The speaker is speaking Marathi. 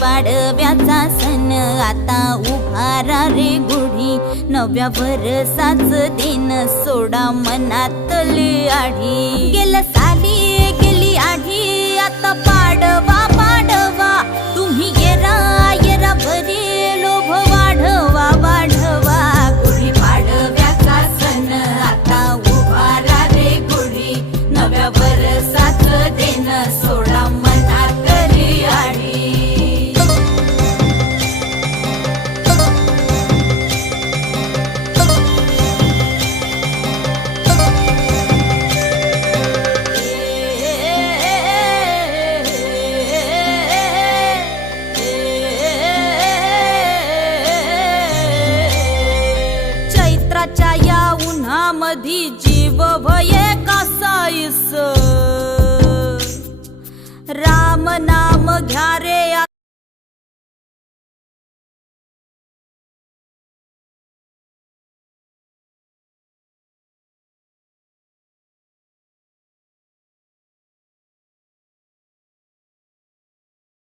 पाडव्याचा सण आता उभारा रे गुढी, नव्या वर्षाच दिन सोडा मनातली आढी। गेल्या साली गेली आढी, आता पाडवा पाडवा, तुम्ही येरा येरा भरी लोभ वाढवा वाढवा। गुढी पाडव्याचा सण आता उभारा रे गुढी, नव्या वर्षाच दिन सोडा मनातली आढी। चैत्राच्या या उन्हामधी जीव भये कासाईस, राम नाम घ्या रे